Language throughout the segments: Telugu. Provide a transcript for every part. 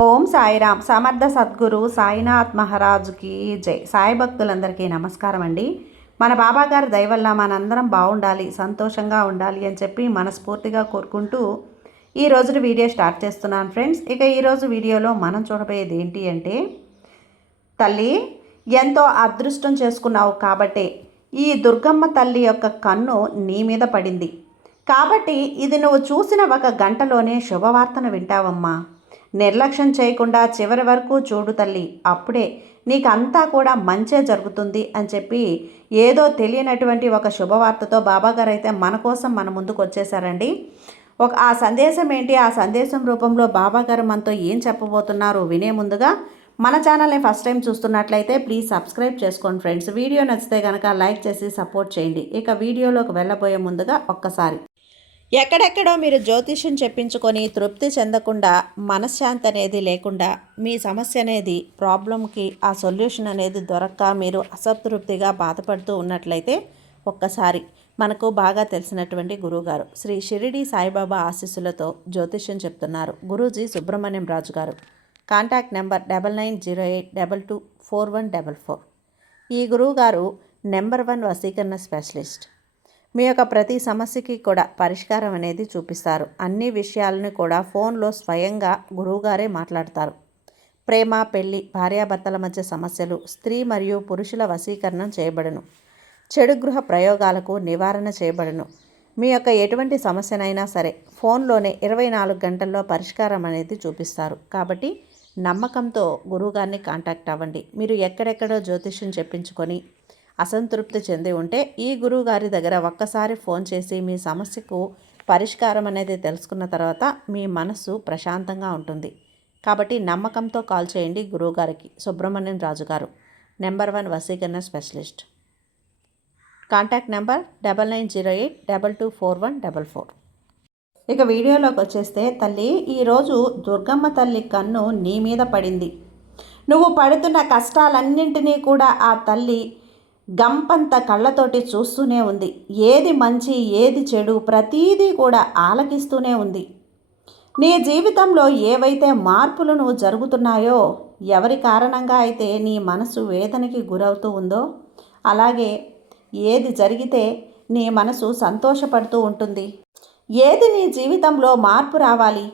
ఓం సాయిరామ్. సమర్థ సద్గురు సాయినాథ్ మహారాజుకి జై. సాయి భక్తులందరికీ నమస్కారం అండి. మన బాబాగారి దయ వల్ల మనందరం బాగుండాలి, సంతోషంగా ఉండాలి అని చెప్పి మనస్ఫూర్తిగా కోరుకుంటూ ఈ రోజు వీడియో స్టార్ట్ చేస్తున్నాను ఫ్రెండ్స్. ఇక ఈరోజు వీడియోలో మనం చూడబోయేది ఏంటి అంటే, తల్లి ఎంతో అదృష్టం చేసుకున్నావు కాబట్టే ఈ దుర్గమ్మ తల్లి యొక్క కన్ను నీ మీద పడింది కాబట్టి ఇది నువ్వు చూసిన ఒక గంటలోనే శుభవార్తను వింటావమ్మా. నిర్లక్ష్యం చేయకుండా చివరి వరకు చూడు తల్లి, అప్పుడే నీకంతా కూడా మంచే జరుగుతుంది అని చెప్పి ఏదో తెలియనటువంటి ఒక శుభవార్తతో బాబాగారు అయితే మన కోసం మన ముందుకు వచ్చేసారండి. ఆ సందేశం ఏంటి, ఆ సందేశం రూపంలో బాబాగారు మనతో ఏం చెప్పబోతున్నారు వినే ముందుగా మన ఛానల్ని ఫస్ట్ టైం చూస్తున్నట్లయితే ప్లీజ్ సబ్స్క్రైబ్ చేసుకోండి ఫ్రెండ్స్. వీడియో నచ్చితే కనుక లైక్ చేసి సపోర్ట్ చేయండి. ఇక వీడియోలోకి వెళ్ళబోయే ముందుగా ఒక్కసారి, ఎక్కడెక్కడో మీరు జ్యోతిష్యం చెప్పించుకొని తృప్తి చెందకుండా, మనశ్శాంతి అనేది లేకుండా, మీ సమస్య అనేది ప్రాబ్లంకి ఆ సొల్యూషన్ అనేది దొరక్క మీరు అసంతృప్తిగా బాధపడుతూ ఉన్నట్లయితే ఒక్కసారి మనకు బాగా తెలిసినటువంటి గురువుగారు శ్రీ షిరిడి సాయిబాబా ఆశీస్సులతో జ్యోతిష్యం చెప్తున్నారు గురూజీ సుబ్రహ్మణ్యం రాజు గారు. Contact number 9908224144. ఈ గురువుగారు నెంబర్ 1 వశీకరణ స్పెషలిస్ట్. మీ యొక్క ప్రతి సమస్యకి కూడా పరిష్కారం అనేది చూపిస్తారు. అన్ని విషయాలను కూడా ఫోన్లో స్వయంగా గురువుగారే మాట్లాడతారు. ప్రేమ, పెళ్లి, భార్యాభర్తల మధ్య సమస్యలు, స్త్రీ మరియు పురుషుల వశీకరణం చేయబడును. చెడు గృహ ప్రయోగాలకు నివారణ చేయబడును. మీ యొక్క ఎటువంటి సమస్యనైనా సరే ఫోన్లోనే 24 గంటల్లో పరిష్కారం అనేది చూపిస్తారు. కాబట్టి నమ్మకంతో గురువుగారిని కాంటాక్ట్ అవ్వండి. మీరు ఎక్కడెక్కడో జ్యోతిష్యం చెప్పించుకొని అసంతృప్తి చెంది ఉంటే ఈ గురువు గారి దగ్గర ఒక్కసారి ఫోన్ చేసి మీ సమస్యకు పరిష్కారం అనేది తెలుసుకున్న తర్వాత మీ మనసు ప్రశాంతంగా ఉంటుంది. కాబట్టి నమ్మకంతో కాల్ చేయండి గురువుగారికి. సుబ్రహ్మణ్యం రాజు గారు, నెంబర్ 1 వశీకరణ స్పెషలిస్ట్. Contact number 9908224144. ఇక వీడియోలోకి వచ్చేస్తే, తల్లి ఈరోజు దుర్గమ్మ తల్లి కన్ను నీ మీద పడింది. నువ్వు పడుతున్న కష్టాలన్నింటినీ కూడా ఆ తల్లి గంపంత కళ్ళతోటి చూస్తూనే ఉంది. ఏది మంచి ఏది చెడు ప్రతీదీ కూడా ఆలకిస్తూనే ఉంది. నీ జీవితంలో ఏవైతే మార్పులు నువ్వు జరుగుతున్నాయో, ఎవరి కారణంగా అయితే నీ మనసు వేదనకి గురవుతూ ఉందో, అలాగే ఏది జరిగితే నీ మనసు సంతోషపడుతూ ఉంటుంది, ఏది నీ జీవితంలో మార్పు రావాలి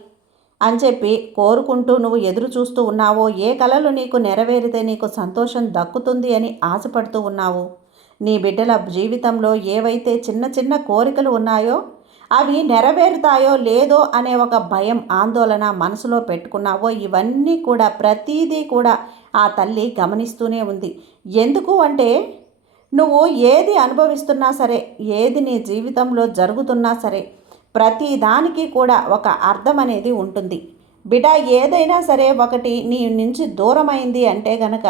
అని చెప్పి కోరుకుంటూ నువ్వు ఎదురు చూస్తూ ఉన్నావో, ఏ కలలు నీకు నెరవేరితే నీకు సంతోషం దక్కుతుంది అని ఆశపడుతూ ఉన్నావు, నీ బిడ్డల జీవితంలో ఏవైతే చిన్న చిన్న కోరికలు ఉన్నాయో అవి నెరవేరుతాయో లేదో అనే ఒక భయం, ఆందోళన మనసులో పెట్టుకున్నావో, ఇవన్నీ కూడా ప్రతీదీ కూడా ఆ తల్లి గమనిస్తూనే ఉంది. ఎందుకు అంటే, నువ్వు ఏది అనుభవిస్తున్నా సరే, ఏది నీ జీవితంలో జరుగుతున్నా సరే ప్రతి దానికి కూడా ఒక అర్థం అనేది ఉంటుంది. బిడ్డ ఏదైనా సరే ఒకటి నీ నుంచి దూరమైంది అంటే గనక,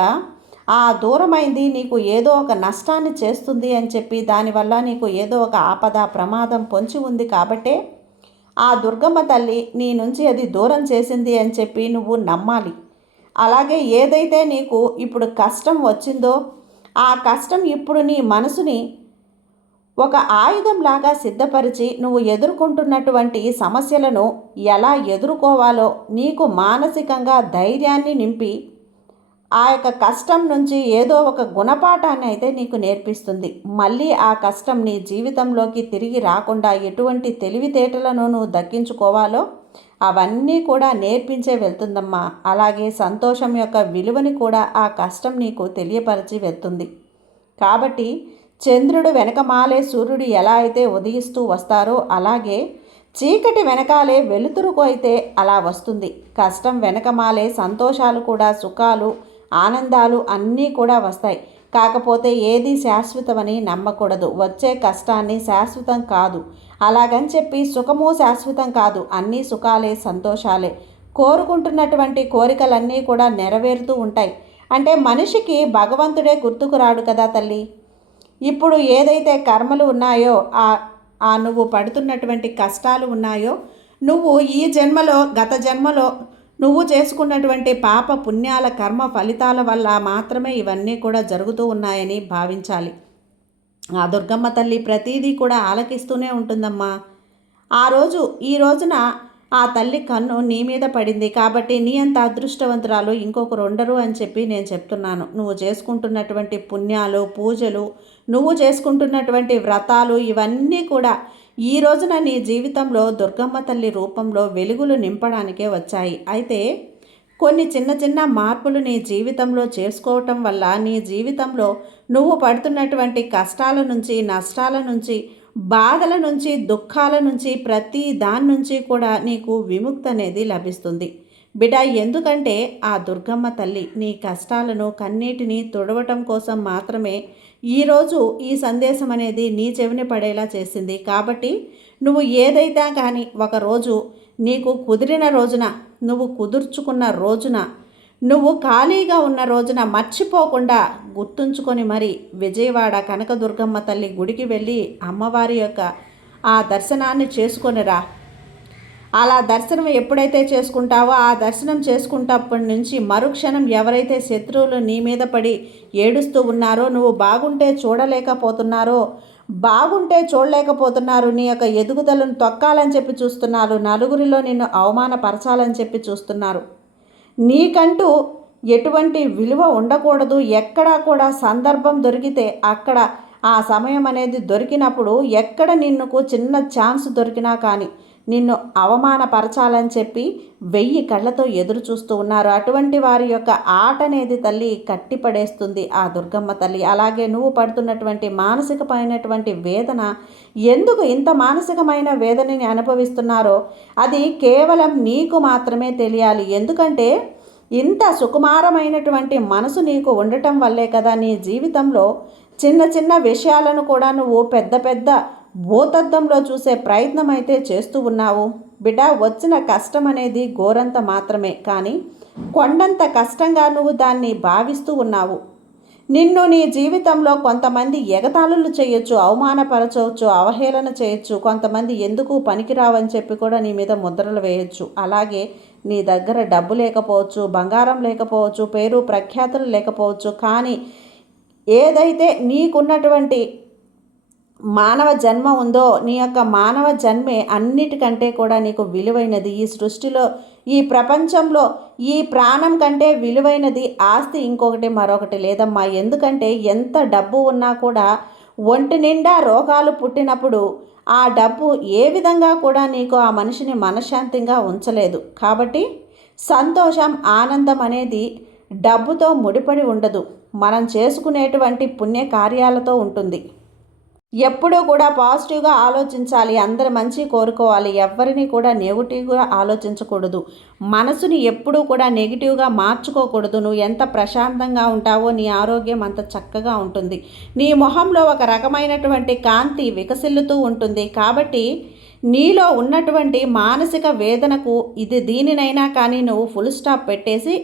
ఆ దూరమైంది నీకు ఏదో ఒక నష్టాన్ని చేస్తుంది అని చెప్పి, దానివల్ల నీకు ఏదో ఒక ఆపద ప్రమాదం పొంచి ఉంది కాబట్టే ఆ దుర్గమ్మ తల్లి నీ నుంచి అది దూరం చేసింది అని చెప్పి నువ్వు నమ్మాలి. అలాగే ఏదైతే నీకు ఇప్పుడు కష్టం వచ్చిందో ఆ కష్టం ఇప్పుడు నీ మనసుని ఒక ఆయుధంలాగా సిద్ధపరిచి నువ్వు ఎదుర్కొంటున్నటువంటి సమస్యలను ఎలా ఎదుర్కోవాలో నీకు మానసికంగా ధైర్యాన్ని నింపి ఆ యొక్క కష్టం నుంచి ఏదో ఒక గుణపాఠాన్ని అయితే నీకు నేర్పిస్తుంది. మళ్ళీ ఆ కష్టం నీ జీవితంలోకి తిరిగి రాకుండా ఎటువంటి తెలివితేటలను నువ్వు దక్కించుకోవాలో అవన్నీ కూడా నేర్పించే వెళ్తుందమ్మా. అలాగే సంతోషం యొక్క విలువని కూడా ఆ కష్టం నీకు తెలియపరిచి వెళ్తుంది. కాబట్టి చంద్రుడు వెనకమాలే సూర్యుడు ఎలా అయితే ఉదయిస్తూ వస్తారో, అలాగే చీకటి వెనకాలే వెలుతురుకు అయితే అలా వస్తుంది. కష్టం వెనకమాలే సంతోషాలు కూడా, సుఖాలు, ఆనందాలు అన్నీ కూడా వస్తాయి. కాకపోతే ఏది శాశ్వతమని నమ్మకూడదు. వచ్చే కష్టాన్ని శాశ్వతం కాదు, అలాగని చెప్పి సుఖము శాశ్వతం కాదు. అన్నీ సుఖాలే, సంతోషాలే. కోరుకుంటున్నటువంటి కోరికలన్నీ కూడా నెరవేరుతూ ఉంటాయి. అంటే మనిషికి భగవంతుడే గుర్తుకు రాడు కదా తల్లి. ఇప్పుడు ఏదైతే కర్మలు ఉన్నాయో, ఆ నువ్వు పడుతున్నటువంటి కష్టాలు ఉన్నాయో, నువ్వు ఈ జన్మలో, గత జన్మలో నువ్వు చేసుకున్నటువంటి పాప పుణ్యాల కర్మ ఫలితాల వల్ల మాత్రమే ఇవన్నీ కూడా జరుగుతూ ఉన్నాయని భావించాలి. ఆ దుర్గమ్మ తల్లి ప్రతీదీ కూడా ఆలకిస్తూనే ఉంటుందమ్మా. ఈ రోజున ఆ తల్లి కన్ను నీ మీద పడింది కాబట్టి నీ అంత అదృష్టవంతురాలు ఇంకొకరు ఉండరు అని చెప్పి నేను చెప్తున్నాను. నువ్వు చేసుకుంటున్నటువంటి పుణ్యాలు, పూజలు, నువ్వు చేసుకుంటున్నటువంటి వ్రతాలు ఇవన్నీ కూడా ఈ రోజున నీ జీవితంలో దుర్గమ్మ తల్లి రూపంలో వెలుగులు నింపడానికే వచ్చాయి. అయితే కొన్ని చిన్న చిన్న మార్పులు నీ జీవితంలో చేసుకోవటం వల్ల నీ జీవితంలో నువ్వు పడుతున్నటువంటి కష్టాల నుంచి, నష్టాల నుంచి, బాధల నుంచి, దుఃఖాల నుంచి, ప్రతి దాని నుంచి కూడా నీకు విముక్తి అనేది లభిస్తుంది బిడ్డ. ఎందుకంటే ఆ దుర్గమ్మ తల్లి నీ కష్టాలను, కన్నీటిని తుడవటం కోసం మాత్రమే ఈరోజు ఈ సందేశం అనేది నీ చెవిని పడేలా చేసింది. కాబట్టి నువ్వు ఏదైతే కానీ ఒకరోజు నీకు కుదిరిన రోజున, నువ్వు కుదుర్చుకున్న రోజున, నువ్వు ఖాళీగా ఉన్న రోజున మర్చిపోకుండా గుర్తుంచుకొని మరి విజయవాడ కనకదుర్గమ్మ తల్లి గుడికి వెళ్ళి అమ్మవారి యొక్క ఆ దర్శనాన్ని చేసుకొనిరా. అలా దర్శనం ఎప్పుడైతే చేసుకుంటావో ఆ దర్శనం చేసుకుంటప్పటి నుంచి మరుక్షణం ఎవరైతే శత్రువులు నీ మీద పడి ఏడుస్తూ ఉన్నారో, నువ్వు బాగుంటే చూడలేకపోతున్నారు, నీ యొక్క ఎదుగుదలను తొక్కాలని చెప్పి చూస్తున్నారు, నలుగురిలో నిన్ను అవమానపరచాలని చెప్పి చూస్తున్నారు, నీకంటూ ఎటువంటి విలువ ఉండకూడదు, ఎక్కడా కూడా సందర్భం దొరికితే అక్కడ ఆ సమయం అనేది దొరికినప్పుడు ఎక్కడ నిన్నుకు చిన్న ఛాన్స్ దొరికినా కానీ నిన్ను అవమానపరచాలని చెప్పి 1000 కళ్ళతో ఎదురు చూస్తూ ఉన్నారు. అటువంటి వారి యొక్క ఆట అనేది తల్లి కట్టిపడేస్తుంది ఆ దుర్గమ్మ తల్లి. అలాగే నువ్వు పడుతున్నటువంటి మానసికమైనటువంటి వేదన, ఎందుకు ఇంత మానసికమైన వేదనని అనుభవిస్తున్నారో అది కేవలం నీకు మాత్రమే తెలియాలి. ఎందుకంటే ఇంత సుకుమారమైనటువంటి మనసు నీకు ఉండటం వల్లే కదా నీ జీవితంలో చిన్న చిన్న విషయాలను కూడా నువ్వు పెద్ద పెద్ద భూతద్దంలో చూసే ప్రయత్నం అయితే చేస్తూ ఉన్నావు బిడ్డ. వచ్చిన కష్టం అనేది గోరంత మాత్రమే, కానీ కొండంత కష్టంగా నువ్వు దాన్ని భావిస్తూ ఉన్నావు. నిన్ను నీ జీవితంలో కొంతమంది ఎగతాళులు చేయొచ్చు, అవమానపరచవచ్చు, అవహేళన చేయొచ్చు, కొంతమంది ఎందుకు పనికిరావని చెప్పి కూడా నీ మీద ముద్రలు వేయొచ్చు. అలాగే నీ దగ్గర డబ్బు లేకపోవచ్చు, బంగారం లేకపోవచ్చు, పేరు ప్రఖ్యాతులు లేకపోవచ్చు, కానీ ఏదైతే నీకున్నటువంటి మానవ జన్మ ఉందో నీ యొక్క మానవ జన్మే అన్నిటికంటే కూడా నీకు విలువైనది. ఈ సృష్టిలో, ఈ ప్రపంచంలో ఈ ప్రాణం కంటే విలువైనది ఆస్తి ఇంకొకటి మరొకటి లేదమ్మా. ఎందుకంటే ఎంత డబ్బు ఉన్నా కూడా ఒంటి నిండా రోగాలు పుట్టినప్పుడు ఆ డబ్బు ఏ విధంగా కూడా నీకు ఆ మనిషిని మనశ్శాంతిగా ఉంచలేదు. కాబట్టి సంతోషం, ఆనందం అనేది డబ్బుతో ముడిపడి ఉండదు, మనం చేసుకునేటువంటి పుణ్య కార్యాలతో ఉంటుంది. ఎప్పుడూ కూడా పాజిటివ్గా ఆలోచించాలి, అందరి మంచి కోరుకోవాలి, ఎవరిని కూడా నెగిటివ్గా ఆలోచించకూడదు, మనసుని ఎప్పుడూ కూడా నెగిటివ్గా మార్చుకోకూడదు. నువ్వు ఎంత ప్రశాంతంగా ఉంటావో నీ ఆరోగ్యం అంత చక్కగా ఉంటుంది, నీ మొహంలో ఒక రకమైనటువంటి కాంతి వికసిల్లుతూ ఉంటుంది. కాబట్టి నీలో ఉన్నటువంటి మానసిక వేదనకు దీనినైనా కానీ నువ్వు ఫుల్ స్టాప్ పెట్టేసి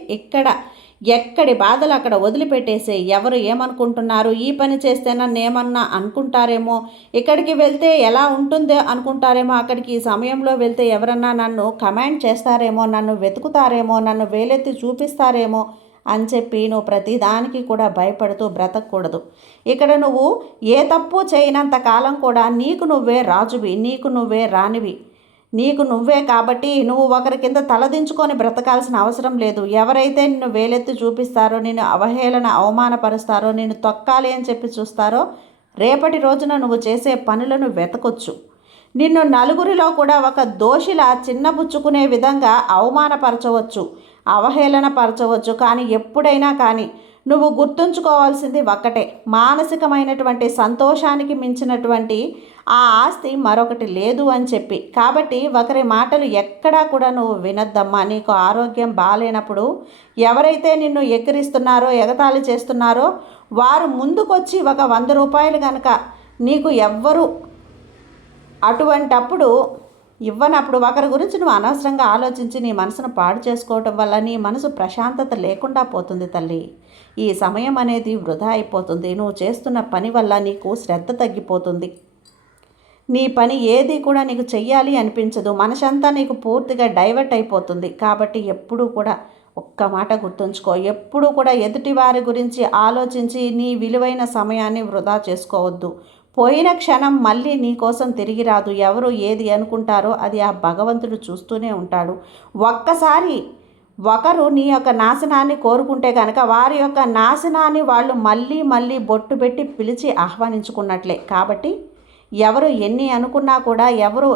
ఎక్కడి బాధలు అక్కడ వదిలిపెట్టేసే. ఎవరు ఏమనుకుంటున్నారు, ఈ పని చేస్తే నన్ను ఏమన్నా అనుకుంటారేమో, ఇక్కడికి వెళ్తే ఎలా ఉంటుందో అనుకుంటారేమో, అక్కడికి ఈ సమయంలో వెళ్తే ఎవరన్నా నన్ను కమెంట్ చేస్తారేమో, నన్ను వెతుకుతారేమో, నన్ను వేలెత్తి చూపిస్తారేమో అని చెప్పి నువ్వు ప్రతిదానికి కూడా భయపడుతూ బ్రతకూడదు. ఇక్కడ నువ్వు ఏ తప్పు చేయనంత కాలం కూడా నీకు నువ్వే రాజువి, నీకు నువ్వే రాణివి, నీకు నువ్వే. కాబట్టి నువ్వు ఒకరి కింద తలదించుకొని బ్రతకాల్సిన అవసరం లేదు. ఎవరైతే నిన్ను వేలెత్తి చూపిస్తారో, నిన్ను అవహేళన అవమానపరుస్తారో, నిన్ను తొక్కాలి అని చెప్పి చూస్తారో, రేపటి రోజున నువ్వు చేసే పనులను వెతకొచ్చు. నిన్ను నలుగురిలో కూడా ఒక దోషిలా చిన్నబుచ్చుకునే విధంగా అవమానపరచవచ్చు, అవహేళన పరచవచ్చు. కానీ ఎప్పుడైనా కానీ నువ్వు గుర్తుంచుకోవాల్సింది ఒక్కటే, మానసికమైనటువంటి సంతోషానికి మించినటువంటి ఆ ఆస్తి మరొకటి లేదు అని చెప్పి. కాబట్టి ఒకరి మాటలు ఎక్కడా కూడా నువ్వు వినద్దమ్మా. నీకు ఆరోగ్యం బాగాలేనప్పుడు ఎవరైతే నిన్ను ఎక్కిరిస్తున్నారో, ఎగతాళి చేస్తున్నారో వారు ముందుకొచ్చి ఒక 100 రూపాయలు కనుక నీకు ఎవ్వరు అటువంటప్పుడు ఇవ్వనప్పుడు ఒకరి గురించి నువ్వు అనవసరంగా ఆలోచించి నీ మనసును పాడు చేసుకోవటం వల్ల నీ మనసు ప్రశాంతత లేకుండా పోతుంది తల్లి. ఈ సమయం అనేది వృధా అయిపోతుంది. నువ్వు చేస్తున్న పని వల్ల నీకు శ్రద్ధ తగ్గిపోతుంది. నీ పని ఏది కూడా నీకు చెయ్యాలి అనిపించదు, మనసంతా నీకు పూర్తిగా డైవర్ట్ అయిపోతుంది. కాబట్టి ఎప్పుడూ కూడా ఒక్క మాట గుర్తుంచుకో, ఎప్పుడూ కూడా ఎదుటి వారి గురించి ఆలోచించి నీ విలువైన సమయాన్ని వృధా చేసుకోవద్దు. పోయిన క్షణం మళ్ళీ నీ కోసం తిరిగి రాదు. ఎవరు ఏది అనుకుంటారో అది ఆ భగవంతుడు చూస్తూనే ఉంటాడు. ఒక్కసారి ఒకరు నీ యొక్క నాశనాన్ని కోరుకుంటే కనుక వారి యొక్క నాశనాన్ని వాళ్ళు మళ్ళీ మళ్ళీ బొట్టు పెట్టి పిలిచి ఆహ్వానించుకున్నట్లే. కాబట్టి ఎవరు ఎన్ని అనుకున్నా కూడా ఎవరు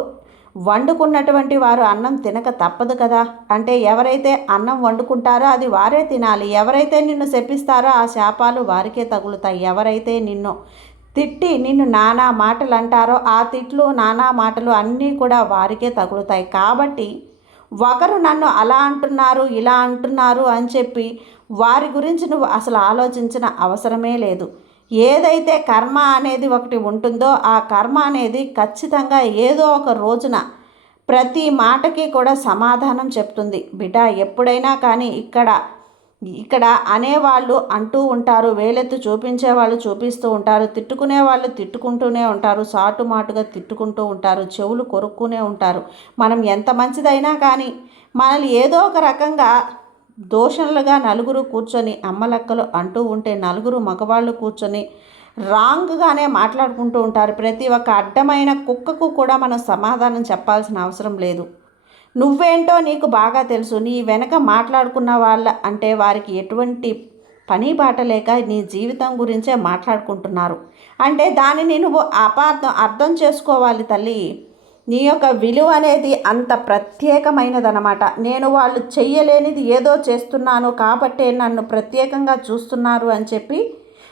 వండుకున్నటువంటి వారు అన్నం తినక తప్పదు కదా. అంటే ఎవరైతే అన్నం వండుకుంటారో అది వారే తినాలి. ఎవరైతే నిన్ను శపిస్తారో ఆ శాపాలు వారికే తగులుతాయి. ఎవరైతే నిన్ను తిట్టి నిన్ను నానా మాటలు అంటారో ఆ తిట్లు నానా మాటలు అన్నీ కూడా వారికే తగులుతాయి. కాబట్టి ఒకరు నన్ను అలా అంటున్నారు ఇలా అంటున్నారు అని చెప్పి వారి గురించి నువ్వు అసలు ఆలోచించిన అవసరమే లేదు. ఏదైతే కర్మ అనేది ఒకటి ఉంటుందో ఆ కర్మ అనేది ఖచ్చితంగా ఏదో ఒక రోజున ప్రతి మాటకి కూడా సమాధానం చెప్తుంది. బిడ్డ ఎప్పుడైనా కానీ ఇక్కడ అనేవాళ్ళు అంటూ ఉంటారు, వేలెత్తి చూపించేవాళ్ళు చూపిస్తూ ఉంటారు, తిట్టుకునే వాళ్ళు తిట్టుకుంటూనే ఉంటారు, సాటుమాటుగా తిట్టుకుంటూ ఉంటారు, చెవులు కొరుక్కునే ఉంటారు. మనం ఎంత మంచిదైనా కానీ మనల్ని ఏదో ఒక రకంగా దోషణలుగా నలుగురు కూర్చొని అమ్మలక్కలు అంటూ ఉంటే నలుగురు మగవాళ్ళు కూర్చొని రాంగ్గానే మాట్లాడుకుంటూ ఉంటారు. ప్రతి ఒక్క అడ్డమైన కుక్కకు కూడా మనం సమాధానం చెప్పాల్సిన అవసరం లేదు. నువ్వేంటో నీకు బాగా తెలుసు. నీ వెనక మాట్లాడుకున్న వాళ్ళ అంటే వారికి ఎటువంటి పని బాట లేక నీ జీవితం గురించే మాట్లాడుకుంటున్నారు. అంటే దానిని నువ్వు అర్థం చేసుకోవాలి తల్లి. నీ యొక్క విలువ అనేది అంత ప్రత్యేకమైనదనమాట. నేను వాళ్ళు చెయ్యలేనిది ఏదో చేస్తున్నాను కాబట్టే నన్ను ప్రత్యేకంగా చూస్తున్నారు అని చెప్పి,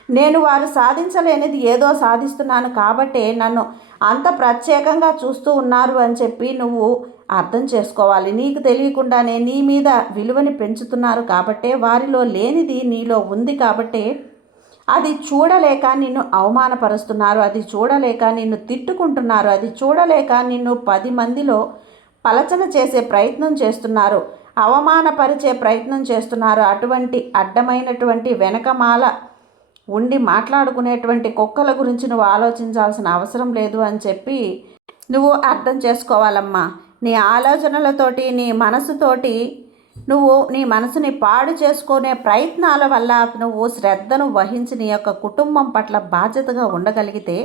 నేను వారు సాధించలేనిది ఏదో సాధిస్తున్నాను కాబట్టే నన్ను అంత ప్రత్యేకంగా చూస్తూ ఉన్నారు అని చెప్పి నువ్వు అర్థం చేసుకోవాలి. నీకు తెలియకుండానే నీ మీద విలువని పెంచుతున్నారు కాబట్టే, వారిలో లేనిది నీలో ఉంది కాబట్టే అది చూడలేక నిన్ను అవమానపరుస్తున్నారు, అది చూడలేక నిన్ను తిట్టుకుంటున్నారు, అది చూడలేక నిన్ను 10 మందిలో పలచన చేసే ప్రయత్నం చేస్తున్నారు, అవమానపరిచే ప్రయత్నం చేస్తున్నారు. అటువంటి అడ్డమైనటువంటి వెనకమాల ఉండి మాట్లాడుకునేటువంటి కుక్కల గురించి నువ్వు ఆలోచించాల్సిన అవసరం లేదు అని చెప్పి నువ్వు అర్థం చేసుకోవాలమ్మా. నీ ఆలోచనలతోటి నీ మనసుతోటి నువ్వు నీ మనసుని పాడు చేసుకునే ప్రయత్నాల వల్ల నువ్వు శ్రద్ధను వహించి నీ యొక్క కుటుంబం పట్ల బాధ్యతగా ఉండగలిగితే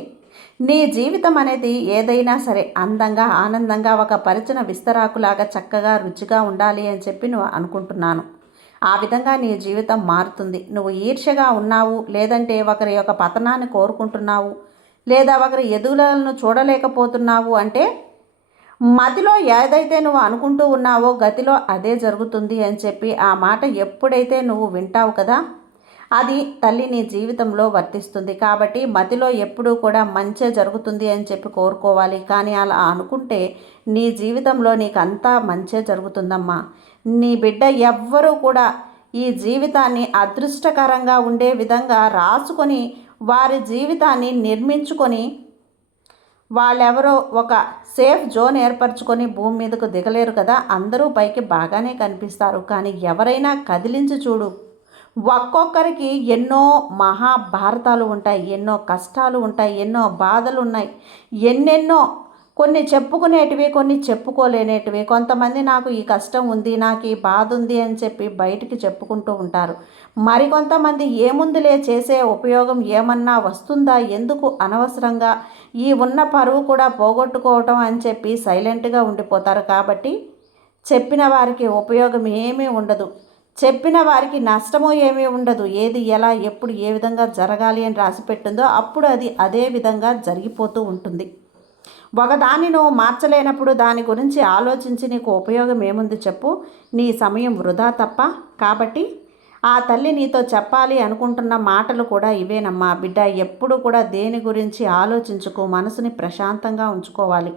నీ జీవితం అనేది ఏదైనా సరే అందంగా ఆనందంగా ఒక పరిచిన విస్తరాకులాగా చక్కగా రుచిగా ఉండాలి అని చెప్పి నువ్వు అనుకుంటున్నాను. ఆ విధంగా నీ జీవితం మారుతుంది. నువ్వు ఈర్ష్యగా ఉన్నావు, లేదంటే ఒకరి యొక్క పతనాన్ని కోరుకుంటున్నావు, లేదా ఒకరి ఎదుగుదలను చూడలేకపోతున్నావు అంటే మదిలో ఏదైతే నువ్వు అనుకుంటూ ఉన్నావో గతిలో అదే జరుగుతుంది అని చెప్పి ఆ మాట ఎప్పుడైతే నువ్వు వింటావు కదా, అది తల్లి నీ జీవితంలో వర్తిస్తుంది. కాబట్టి మదిలో ఎప్పుడూ కూడా మంచే జరుగుతుంది అని చెప్పి కోరుకోవాలి. కానీ అలా అనుకుంటే నీ జీవితంలో నీకు అంతా మంచే జరుగుతుందమ్మా. నీ బిడ్డ ఎవ్వరూ కూడా ఈ జీవితాన్ని అదృష్టకరంగా ఉండే విధంగా రాసుకొని వారి జీవితాన్ని నిర్మించుకొని వాళ్ళెవరో ఒక సేఫ్ జోన్ ఏర్పరచుకొని భూమి మీదకు దిగలేరు కదా. అందరూ పైకి బాగానే కనిపిస్తారు, కానీ ఎవరైనా కదిలించి చూడు, ఒక్కొక్కరికి ఎన్నో మహాభారతాలు ఉంటాయి, ఎన్నో కష్టాలు ఉంటాయి, ఎన్నో బాధలు ఉన్నాయి, ఎన్నెన్నో కొన్ని చెప్పుకునేటివి, కొన్ని చెప్పుకోలేనేటివి. కొంతమంది నాకు ఈ కష్టం ఉంది, నాకు ఈ బాధ ఉంది అని చెప్పి బయటికి చెప్పుకుంటూ ఉంటారు. మరికొంతమంది ఏముందులే చేసే ఉపయోగం ఏమన్నా వస్తుందా, ఎందుకు అనవసరంగా ఈ ఉన్న పరువు కూడా పోగొట్టుకోవటం అని చెప్పి సైలెంట్గా ఉండిపోతారు. కాబట్టి చెప్పిన వారికి ఉపయోగం ఏమీ ఉండదు, చెప్పిన వారికి నష్టము ఏమీ ఉండదు. ఏది ఎలా ఎప్పుడు ఏ విధంగా జరగాలి అని రాసి పెట్టిందో అప్పుడు అది అదే విధంగా జరిగిపోతూ ఉంటుంది. ఒకదాన్ని నువ్వు మార్చలేనప్పుడు దాని గురించి ఆలోచించి నీకు ఉపయోగం ఏముంది చెప్పు? నీ సమయం వృధా తప్ప. కాబట్టి ఆ తల్లి నీతో చెప్పాలి అనుకుంటున్న మాటలు కూడా ఇవేనమ్మా. బిడ్డ ఎప్పుడు కూడా దేని గురించి ఆలోచించుకో, మనసుని ప్రశాంతంగా ఉంచుకోవాలి.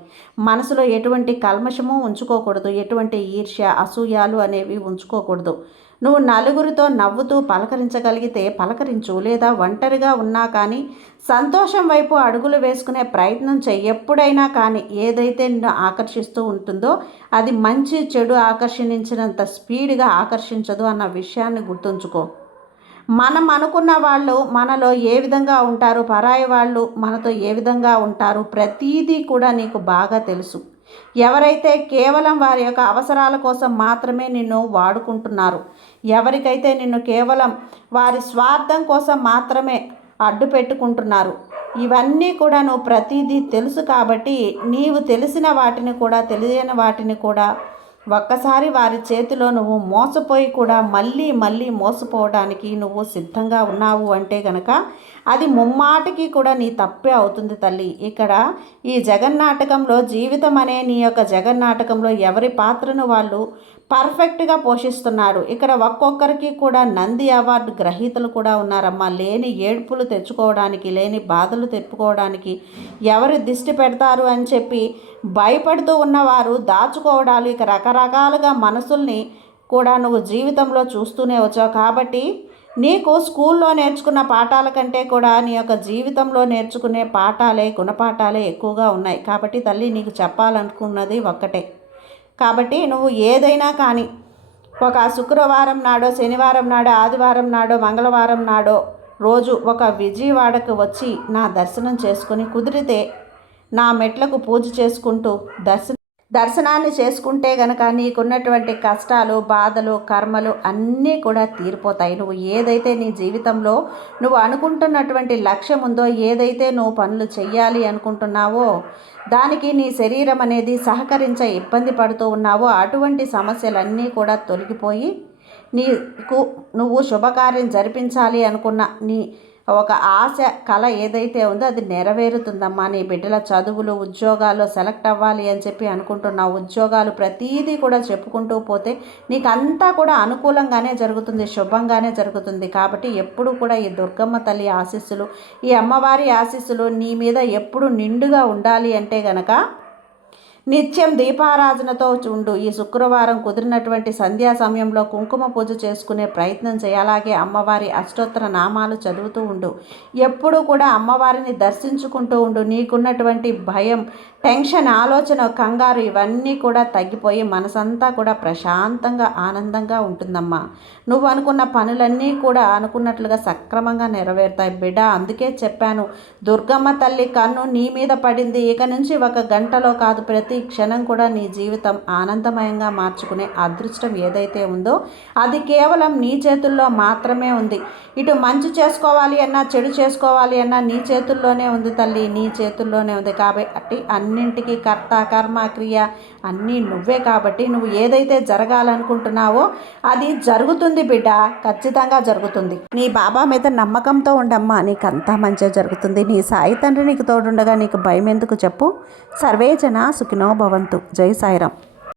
మనసులో ఎటువంటి కల్మషము ఉంచుకోకూడదు, ఎటువంటి ఈర్ష్య అసూయాలు అనేవి ఉంచుకోకూడదు. నువ్వు నలుగురితో నవ్వుతూ పలకరించగలిగితే పలకరించు, లేదా ఒంటరిగా ఉన్నా కానీ సంతోషం వైపు అడుగులు వేసుకునే ప్రయత్నం చెయ్యి. ఎప్పుడైనా కానీ ఏదైతే నిన్ను ఆకర్షిస్తూ ఉంటుందో అది మంచి చెడు ఆకర్షించినంత స్పీడ్గా ఆకర్షించదు అన్న విషయాన్ని గుర్తుంచుకో. మనం అనుకున్న వాళ్ళు మనలో ఏ విధంగా ఉంటారు, పరాయి వాళ్ళు మనతో ఏ విధంగా ఉంటారు, ప్రతీదీ కూడా నీకు బాగా తెలుసు. ఎవరైతే కేవలం వారి యొక్క అవసరాల కోసం మాత్రమే నిన్ను వాడుకుంటున్నారు, ఎవరికైతే నిన్ను కేవలం వారి స్వార్థం కోసం మాత్రమే అడ్డు పెట్టుకుంటున్నారు, ఇవన్నీ కూడా నువ్వు ప్రతిదీ తెలుసు కాబట్టి నీవు తెలిసిన వాటిని కూడా తెలియని వాటిని కూడా ఒక్కసారి వారి చేతిలో నువ్వు మోసపోయి కూడా మళ్ళీ మళ్ళీ మోసపోవడానికి నువ్వు సిద్ధంగా ఉన్నావు అంటే గనక అది ముమ్మాటికి కూడా నీ తప్పే అవుతుంది తల్లి. ఇక్కడ ఈ జగన్నాటకంలో జీవితం అనే నీ యొక్క జగన్నాటకంలో ఎవరి పాత్రను వాళ్ళు పర్ఫెక్ట్గా పోషిస్తున్నారు. ఇక్కడ ఒక్కొక్కరికి కూడా నంది అవార్డు గ్రహీతలు కూడా ఉన్నారమ్మా. లేని ఏడ్పులు తెచ్చుకోవడానికి, లేని బాధలు తెప్పుకోవడానికి ఎవరు దిష్టి పెడతారు అని చెప్పి భయపడుతూ ఉన్నవారు దాచుకోవడాలు, ఇక రకరకాలుగా మనసుల్ని కూడా నువ్వు జీవితంలో చూస్తూనే వచ్చావు. కాబట్టి నీకు స్కూల్లో నేర్చుకున్న పాఠాల కంటే కూడా నీ యొక్క జీవితంలో నేర్చుకునే పాఠాలే, గుణపాఠాలే ఎక్కువగా ఉన్నాయి. కాబట్టి తల్లి నీకు చెప్పాలనుకున్నది ఒక్కటే. కాబట్టి నువ్వు ఏదైనా కానీ ఒక శుక్రవారం నాడో, శనివారం నాడో, ఆదివారం నాడో, మంగళవారం నాడో రోజు ఒక విజయవాడకు వచ్చి నా దర్శనం చేసుకుని, కుదిరితే నా మెట్లకు పూజ చేసుకుంటూ దర్శనాన్ని చేసుకుంటే గనక నీకున్నటువంటి కష్టాలు, బాధలు, కర్మలు అన్నీ కూడా తీరిపోతాయి. నువ్వు ఏదైతే నీ జీవితంలో నువ్వు అనుకుంటున్నటువంటి లక్ష్యం ఉందో, ఏదైతే నువ్వు పనులు చెయ్యాలి అనుకుంటున్నావో, దానికి నీ శరీరం అనేది సహకరించే ఇబ్బంది పడుతూ ఉన్నావో అటువంటి సమస్యలన్నీ కూడా తొలగిపోయి నీకు నువ్వు శుభకార్యం జరిపించాలి అనుకున్న నీ ఒక ఆశ, కళ ఏదైతే ఉందో అది నెరవేరుతుందమ్మా. నీ బిడ్డల చదువులు, ఉద్యోగాల్లో సెలెక్ట్ అవ్వాలి అని చెప్పి అనుకుంటున్నావు. ఉద్యోగాలు ప్రతీదీ కూడా చెప్పుకుంటూ పోతే నీకు అంతా కూడా అనుకూలంగానే జరుగుతుంది, శుభంగానే జరుగుతుంది. కాబట్టి ఎప్పుడు కూడా ఈ దుర్గమ్మ తల్లి ఆశీస్సులు, ఈ అమ్మవారి ఆశీస్సులు నీ మీద ఎప్పుడు నిండుగా ఉండాలి అంటే గనక నిత్యం దీపారాధనతో ఉండు. ఈ శుక్రవారం కుదిరినటువంటి సంధ్యా సమయంలో కుంకుమ పూజ చేసుకునే ప్రయత్నం చేయి. అలాగే అమ్మవారి అష్టోత్తర నామాలు చదువుతూ ఉండు. ఎప్పుడు కూడా అమ్మవారిని దర్శించుకుంటూ ఉండు. నీకున్నటువంటి భయం, టెన్షన్, ఆలోచన, కంగారు ఇవన్నీ కూడా తగ్గిపోయి మనసంతా కూడా ప్రశాంతంగా, ఆనందంగా ఉంటుందమ్మా. నువ్వు అనుకున్న పనులన్నీ కూడా అనుకున్నట్లుగా సక్రమంగా నెరవేరుతాయి బిడ్డ. అందుకే చెప్పాను, దుర్గమ్మ తల్లి కన్ను నీ మీద పడింది. ఇక నుంచి ఒక గంటలో కాదు, ప్రతి క్షణం కూడా నీ జీవితం ఆనందమయంగా మార్చుకునే అదృష్టం ఏదైతే ఉందో అది కేవలం నీ చేతుల్లో మాత్రమే ఉంది. ఇటు మంచి చేసుకోవాలి అన్నా, చెడు చేసుకోవాలి అన్నా నీ చేతుల్లోనే ఉంది తల్లి, నీ చేతుల్లోనే ఉంది. కాబట్టి అన్నింటికీ కర్త, కర్మ, క్రియ అన్నీ నువ్వే. కాబట్టి నువ్వు ఏదైతే జరగాలనుకుంటున్నావో అది జరుగుతుంది బిడ్డ, ఖచ్చితంగా జరుగుతుంది. నీ బాబా మీద నమ్మకంతో ఉండమ్మా, నీకు అంతా మంచిగా జరుగుతుంది. నీ సాయి తండ్రి నీకు తోడుండగా నీకు భయం ఎందుకు చెప్పు. సర్వే జన సుఖినో భవంతు. జై సాయిరాం.